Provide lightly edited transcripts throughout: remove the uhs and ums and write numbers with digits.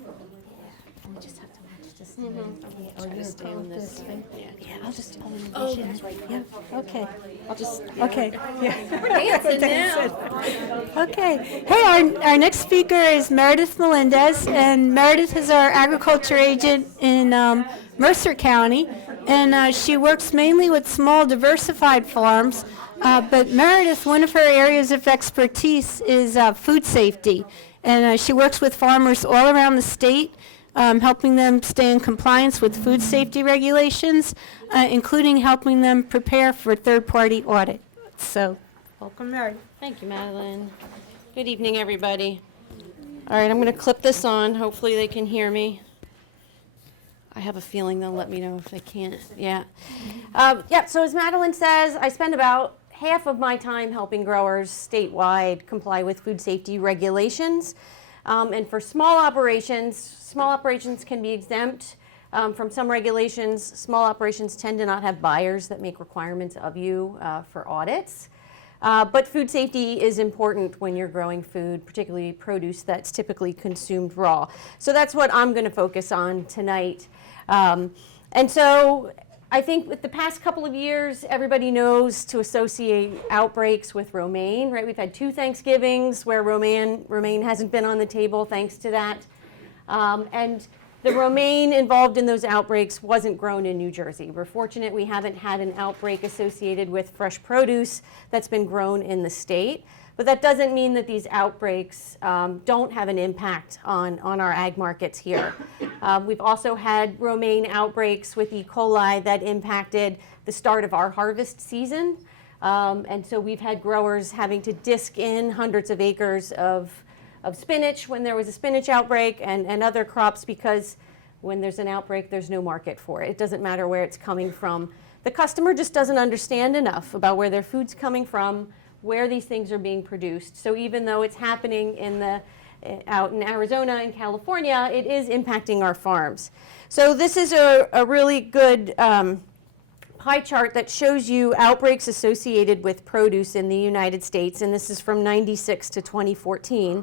We just have to match this. Or you're going this thing? Yeah, I'll just. Oh, yeah. Okay. I'll just. Okay. Dancing now. Okay. Hey, our next speaker is Meredith Melendez, and Meredith is our agriculture agent in Mercer County, and she works mainly with small diversified farms. But Meredith, one of her areas of expertise is food safety, and she works with farmers all around the state, helping them stay in compliance with food safety regulations, including helping them prepare for third-party audit. So, welcome, Meredith. Thank you, Madeline. Good evening, everybody. All right, I'm going to clip this on. Hopefully they can hear me. I have a feeling they'll let me know if they can't. Yeah. So as Madeline says, I spend about half of my time helping growers statewide comply with food safety regulations. And for small operations can be exempt from some regulations. Small operations tend to not have buyers that make requirements of you for audits. But food safety is important when you're growing food, particularly produce that's typically consumed raw. So that's what I'm going to focus on tonight. And so I think with the past couple of years, everybody knows to associate outbreaks with romaine, right? We've had 2 Thanksgivings where romaine hasn't been on the table thanks to that. And the romaine involved in those outbreaks wasn't grown in New Jersey. We're fortunate we haven't had an outbreak associated with fresh produce that's been grown in the state. But that doesn't mean that these outbreaks don't have an impact on our ag markets here. We've also had romaine outbreaks with E. coli that impacted the start of our harvest season. And so we've had growers having to disc in hundreds of acres of spinach when there was a spinach outbreak and other crops, because when there's an outbreak, there's no market for it. It doesn't matter where it's coming from. The customer just doesn't understand enough about where their food's coming from, where these things are being produced. So even though it's happening out in Arizona and California, it is impacting our farms. So this is a really good pie chart that shows you outbreaks associated with produce in the United States, and this is from 96 to 2014.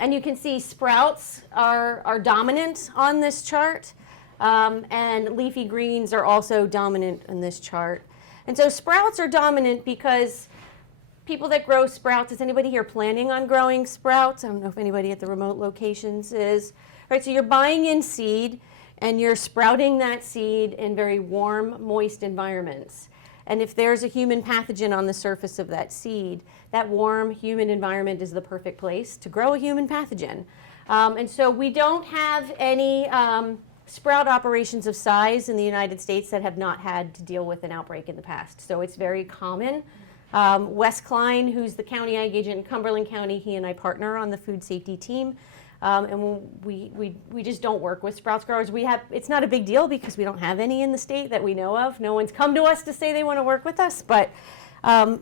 And you can see sprouts are dominant on this chart, and leafy greens are also dominant in this chart. And so sprouts are dominant because people that grow sprouts, is anybody here planning on growing sprouts? I don't know if anybody at the remote locations is. All right, so you're buying in seed and you're sprouting that seed in very warm, moist environments. And if there's a human pathogen on the surface of that seed, that warm, humid environment is the perfect place to grow a human pathogen. And so we don't have any sprout operations of size in the United States that have not had to deal with an outbreak in the past. So it's very common. Wes Klein, who's the county ag agent in Cumberland County, he and I partner on the food safety team. And we just don't work with sprouts growers. It's not a big deal because we don't have any in the state that we know of. No one's come to us to say they want to work with us, but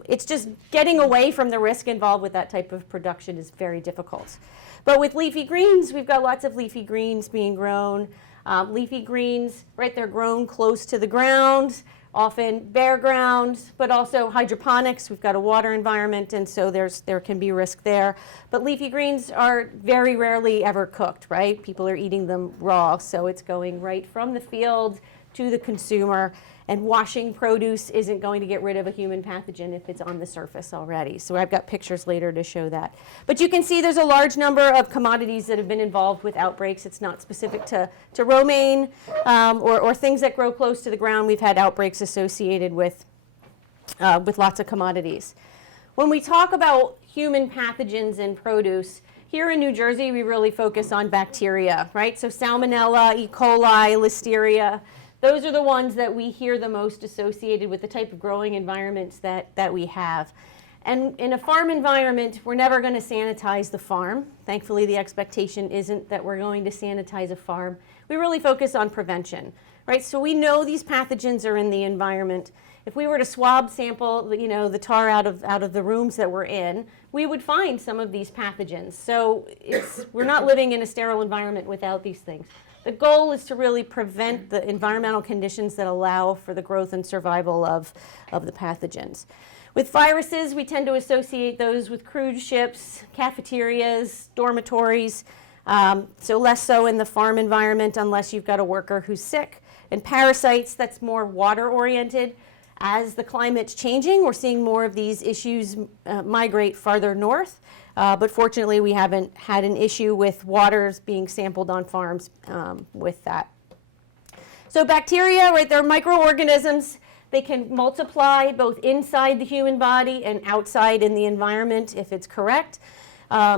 it's just getting away from the risk involved with that type of production is very difficult. But with leafy greens, we've got lots of leafy greens being grown. Leafy greens, right, they're grown close to the ground, often bare ground, but also hydroponics. We've got a water environment, and so there can be risk there. But leafy greens are very rarely ever cooked, right? People are eating them raw, so it's going right from the field to the consumer. And washing produce isn't going to get rid of a human pathogen if it's on the surface already. So I've got pictures later to show that. But you can see there's a large number of commodities that have been involved with outbreaks. It's not specific to romaine or things that grow close to the ground. We've had outbreaks associated with lots of commodities. When we talk about human pathogens in produce, here in New Jersey, we really focus on bacteria, right? So Salmonella, E. coli, Listeria. Those are the ones that we hear the most associated with the type of growing environments that we have. And in a farm environment, we're never going to sanitize the farm. Thankfully, the expectation isn't that we're going to sanitize a farm. We really focus on prevention, right? So we know these pathogens are in the environment. If we were to swab sample, the tar out of the rooms that we're in, we would find some of these pathogens. So we're not living in a sterile environment without these things. The goal is to really prevent the environmental conditions that allow for the growth and survival of the pathogens. With viruses, we tend to associate those with cruise ships, cafeterias, dormitories. So less so in the farm environment unless you've got a worker who's sick. And parasites, that's more water-oriented. As the climate's changing, we're seeing more of these issues migrate farther north. But fortunately, we haven't had an issue with waters being sampled on farms with that. So bacteria, right, they're microorganisms. They can multiply both inside the human body and outside in the environment if it's correct.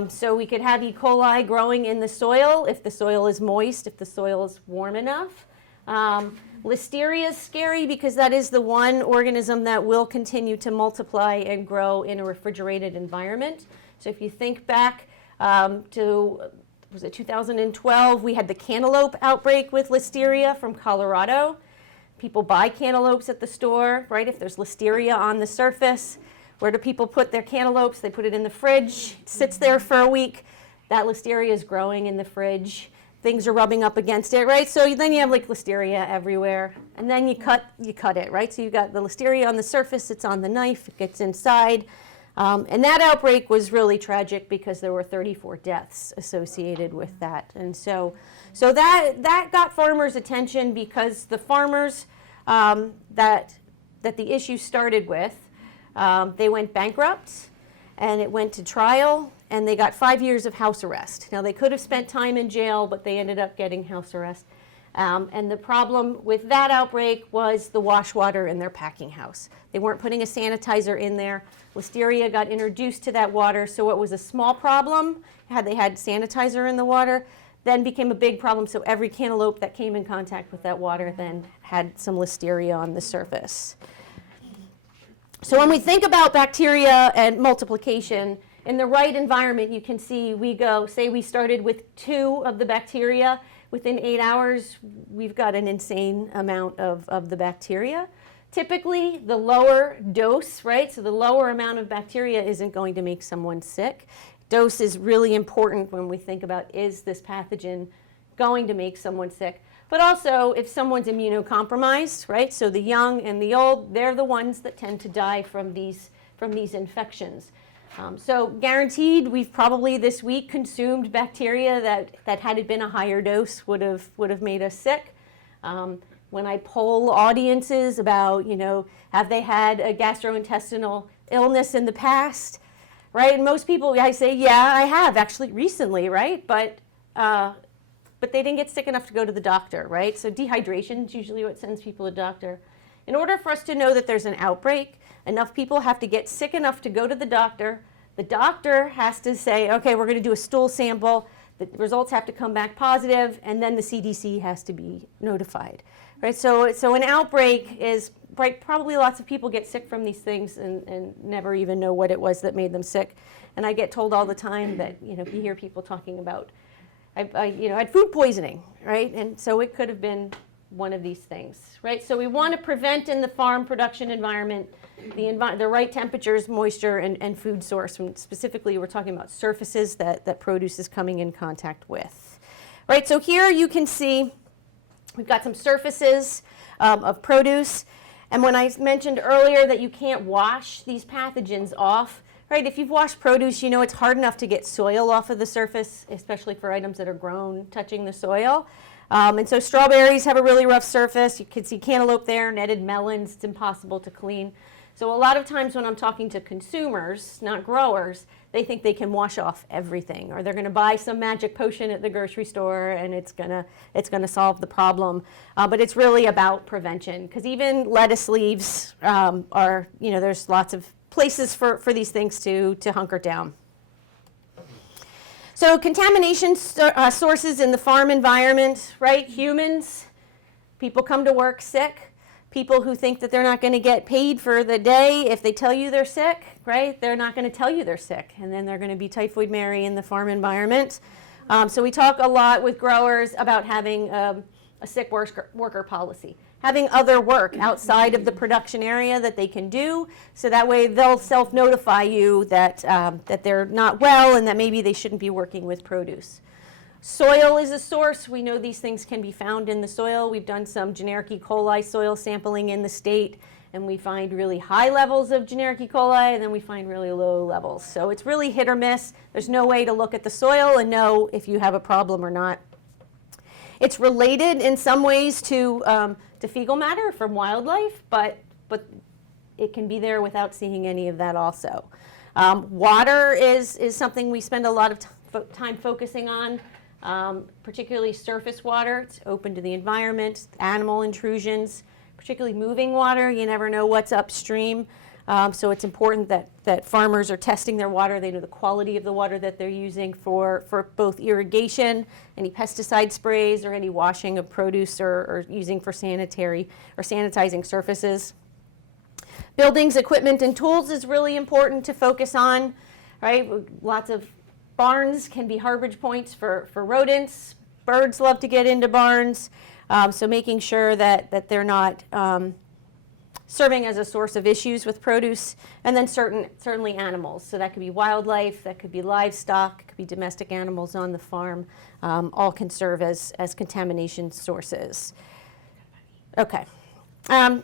So we could have E. coli growing in the soil if the soil is moist, if the soil is warm enough. Listeria is scary because that is the one organism that will continue to multiply and grow in a refrigerated environment. So if you think back to, was it 2012, we had the cantaloupe outbreak with listeria from Colorado. People buy cantaloupes at the store, right? If there's listeria on the surface, where do people put their cantaloupes? They put it in the fridge, it sits there for a week. That listeria is growing in the fridge. Things are rubbing up against it, right? So then you have like listeria everywhere. And then you cut it, right? So you've got the listeria on the surface, it's on the knife, it gets inside. And that outbreak was really tragic because there were 34 deaths associated with that. And so that got farmers' attention because the farmers that the issue started with, they went bankrupt and it went to trial and they got 5 years of house arrest. Now they could have spent time in jail, but they ended up getting house arrest. And the problem with that outbreak was the wash water in their packing house. They weren't putting a sanitizer in there. Listeria got introduced to that water, so it was a small problem had they had sanitizer in the water, then became a big problem, so every cantaloupe that came in contact with that water then had some listeria on the surface. So when we think about bacteria and multiplication, in the right environment, you can see we go, say we started with 2 of the bacteria. Within 8 hours, we've got an insane amount of the bacteria. Typically, the lower dose, right? So the lower amount of bacteria isn't going to make someone sick. Dose is really important when we think about, is this pathogen going to make someone sick? But also, if someone's immunocompromised, right? So the young and the old, they're the ones that tend to die from these infections. So guaranteed, we've probably this week consumed bacteria that had it been a higher dose would have made us sick. When I poll audiences about, have they had a gastrointestinal illness in the past, right? And most people, I say, yeah, I have actually recently, right? But they didn't get sick enough to go to the doctor, right? So dehydration is usually what sends people to the doctor. In order for us to know that there's an outbreak, enough people have to get sick enough to go to the doctor. The doctor has to say, okay, we're going to do a stool sample. The results have to come back positive, and then the CDC has to be notified. Right? So an outbreak is, right, probably lots of people get sick from these things and never even know what it was that made them sick. And I get told all the time that, you hear people talking about, I had food poisoning, right? And so it could have been one of these things, right? So we want to prevent in the farm production environment the right temperatures, moisture, and food source. And specifically, we're talking about surfaces that produce is coming in contact with. Right, so here you can see we've got some surfaces of produce. And when I mentioned earlier that you can't wash these pathogens off, right, if you've washed produce, it's hard enough to get soil off of the surface, especially for items that are grown touching the soil. And so strawberries have a really rough surface. You can see cantaloupe there, netted melons, it's impossible to clean. So a lot of times when I'm talking to consumers, not growers, they think they can wash off everything, or they're going to buy some magic potion at the grocery store and it's gonna solve the problem. But it's really about prevention, because even lettuce leaves are, there's lots of places for these things to hunker down. So contamination sources in the farm environment, right? Humans, people come to work sick. People who think that they're not going to get paid for the day if they tell you they're sick, right? They're not going to tell you they're sick, and then they're going to be typhoid Mary in the farm environment. So we talk a lot with growers about having a sick worker policy, having other work outside of the production area that they can do, so that way they'll self-notify you that they're not well and that maybe they shouldn't be working with produce. Soil is a source. We know these things can be found in the soil. We've done some generic E. coli soil sampling in the state, and we find really high levels of generic E. coli, and then we find really low levels. So it's really hit or miss. There's no way to look at the soil and know if you have a problem or not. It's related in some ways to fecal matter from wildlife, but it can be there without seeing any of that also. Water is something we spend a lot of time focusing on, particularly surface water. It's open to the environment, animal intrusions, particularly moving water. You never know what's upstream. So it's important that farmers are testing their water. They know the quality of the water that they're using for both irrigation, any pesticide sprays, or any washing of produce or using for sanitary or sanitizing surfaces. Buildings, equipment, and tools is really important to focus on, right? Lots of barns can be harborage points for rodents. Birds love to get into barns. So making sure that they're not serving as a source of issues with produce, and then certainly animals. So that could be wildlife, that could be livestock, it could be domestic animals on the farm. All can serve as contamination sources. Okay.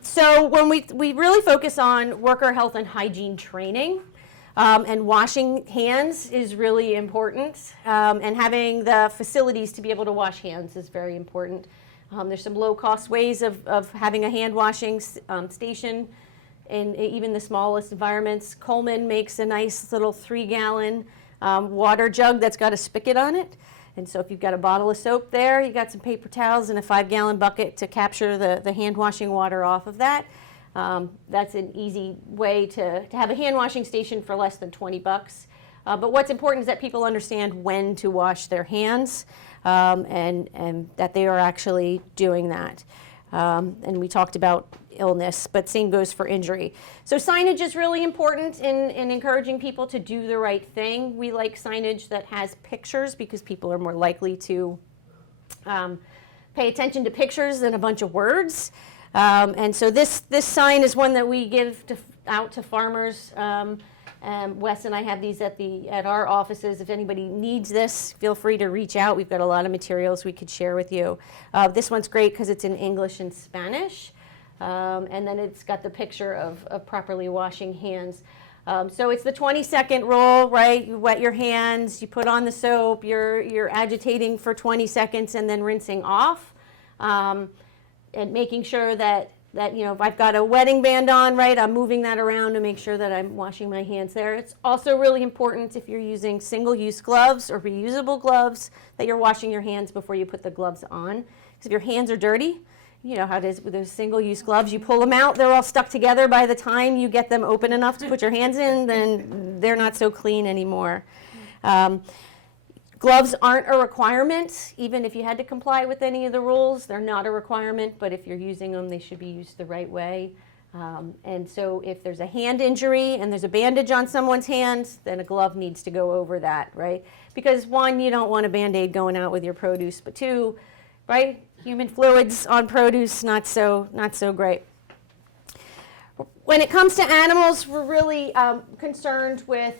So when we really focus on worker health and hygiene training, and washing hands is really important, and having the facilities to be able to wash hands is very important. There's some low-cost ways of having a hand washing station in even the smallest environments. Coleman makes a nice little 3-gallon water jug that's got a spigot on it. And so if you've got a bottle of soap there, you've got some paper towels and a 5-gallon bucket to capture the hand washing water off of that. That's an easy way to have a hand washing station for less than $20. But what's important is that people understand when to wash their hands, and that they are actually doing that. And we talked about illness, but same goes for injury. So signage is really important in encouraging people to do the right thing. We like signage that has pictures because people are more likely to pay attention to pictures than a bunch of words. And so this sign is one that we give out to farmers. Wes and I have these at our offices. If anybody needs this, feel free to reach out. We've got a lot of materials we could share with you. This one's great because it's in English and Spanish, and then it's got the picture of properly washing hands. So it's the 20-second rule, right? You wet your hands, you put on the soap, you're agitating for 20 seconds and then rinsing off, and making sure that if I've got a wetting band on, right, I'm moving that around to make sure that I'm washing my hands there. It's also really important if you're using single-use gloves or reusable gloves that you're washing your hands before you put the gloves on. Because if your hands are dirty, you know how it is with those single-use gloves. You pull them out, they're all stuck together. By the time you get them open enough to put your hands in, then they're not so clean anymore. Gloves aren't a requirement, even if you had to comply with any of the rules. They're not a requirement, but if you're using them, they should be used the right way. And so if there's a hand injury and there's a bandage on someone's hand, then a glove needs to go over that, right? Because one, you don't want a Band-Aid going out with your produce, but two, right, human fluids on produce, not so great. When it comes to animals, we're really concerned with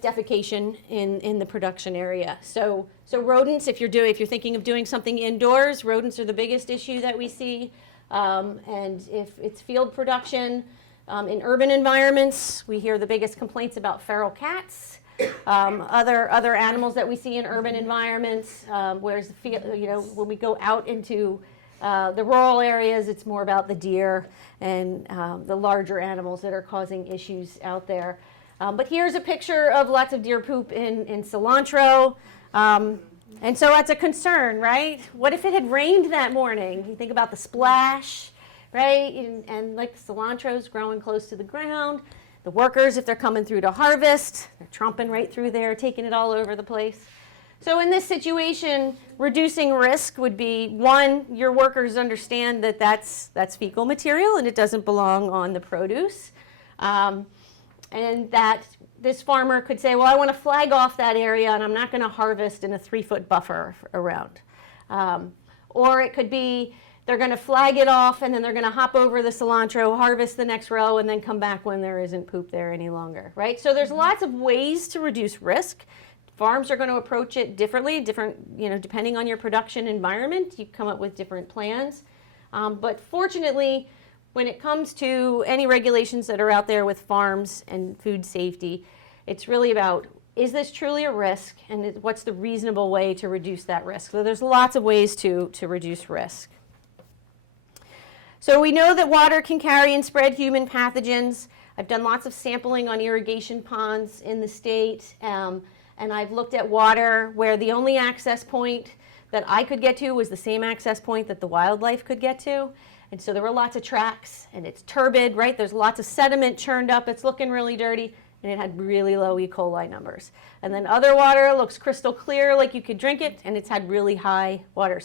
defecation in the production area. So rodents, if you're thinking of doing something indoors, rodents are the biggest issue that we see. And if it's field production, in urban environments, we hear the biggest complaints about feral cats. Other animals that we see in urban environments, whereas when we go out into the rural areas, it's more about the deer and the larger animals that are causing issues out there. But here's a picture of lots of deer poop in cilantro. And so that's a concern, right? What if it had rained that morning? You think about the splash, right? And like cilantro's growing close to the ground. The workers, if they're coming through to harvest, they're tromping right through there, taking it all over the place. So in this situation, reducing risk would be, one, your workers understand that that's fecal material and it doesn't belong on the produce. And that this farmer could say, well, I want to flag off that area and I'm not going to harvest in a 3-foot buffer around. Or it could be they're going to flag it off and then they're going to hop over the cilantro, harvest the next row, and then come back when there isn't poop there any longer, right? So there's lots of ways to reduce risk. Farms are going to approach it differently, depending on your production environment. You come up with different plans. But fortunately, when it comes to any regulations that are out there with farms and food safety, it's really about, is this truly a risk, and what's the reasonable way to reduce that risk? So there's lots of ways to reduce risk. So we know that water can carry and spread human pathogens. I've done lots of sampling on irrigation ponds in the state, and I've looked at water where the only access point that I could get to was the same access point that the wildlife could get to. And so there were lots of tracks, and it's turbid, right? There's lots of sediment churned up. It's looking really dirty, and it had really low E. coli numbers. And then other water looks crystal clear, like you could drink it, and it's had really high water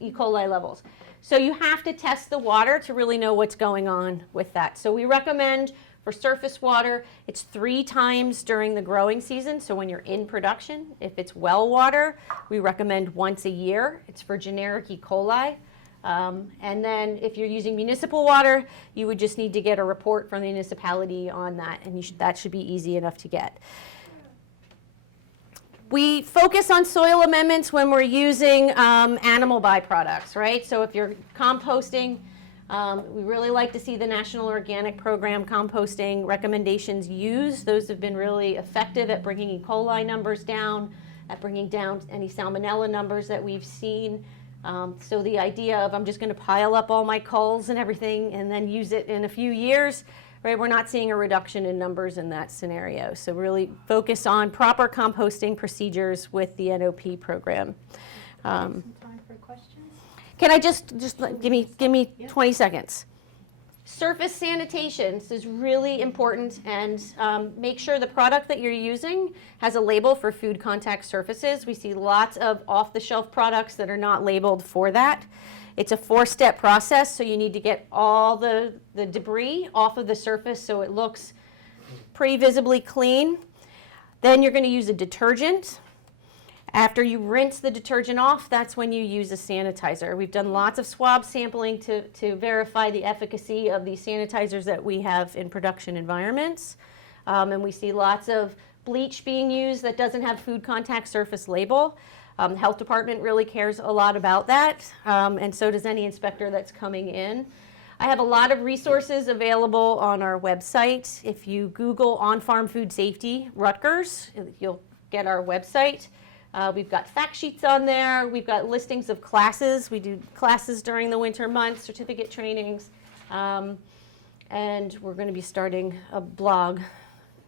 E. coli levels. So you have to test the water to really know what's going on with that. So we recommend for surface water, it's 3 times during the growing season, so when you're in production. If it's well water, we recommend once a year. It's for generic E. coli. And then if you're using municipal water, you would just need to get a report from the municipality on that, and that should be easy enough to get. We focus on soil amendments when we're using animal byproducts, right? So if you're composting, we really like to see the National Organic Program composting recommendations used. Those have been really effective at bringing E. coli numbers down, at bringing down any salmonella numbers that we've seen. So the idea of I'm just going to pile up all my culls and everything and then use it in a few years, right? We're not seeing a reduction in numbers in that scenario. So really focus on proper composting procedures with the NOP program. Some time for questions? Can I just give me 20 seconds? Surface sanitation, this is really important, and make sure the product that you're using has a label for food contact surfaces. We see lots of off-the-shelf products that are not labeled for that. It's a 4-step process, so you need to get all the debris off of the surface so it looks pretty visibly clean. Then you're going to use a detergent. After you rinse the detergent off, that's when you use a sanitizer. We've done lots of swab sampling to verify the efficacy of these sanitizers that we have in production environments. And we see lots of bleach being used that doesn't have food contact surface label. The health department really cares a lot about that, and so does any inspector that's coming in. I have a lot of resources available on our website. If you Google on-farm food safety Rutgers, you'll get our website. We've got fact sheets on there. We've got listings of classes. We do classes during the winter months, certificate trainings, and we're going to be starting a blog,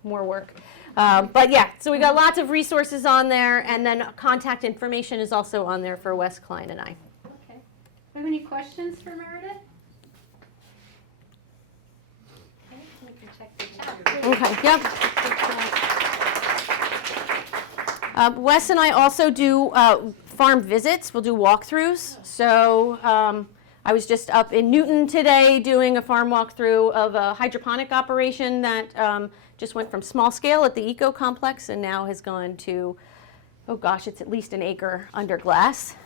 more work. But yeah, so we got lots of resources on there, and then contact information is also on there for Wes Klein and I. Okay. Do you have any questions for Meredith? Okay, we can check the chat. Okay, yep. Wes and I also do farm visits. We'll do walkthroughs. So I was just up in Newton today doing a farm walkthrough of a hydroponic operation that just went from small scale at the eco complex and now has gone to, oh gosh, it's at least an acre under glass.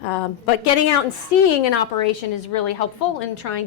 But getting out and seeing an operation is really helpful in trying to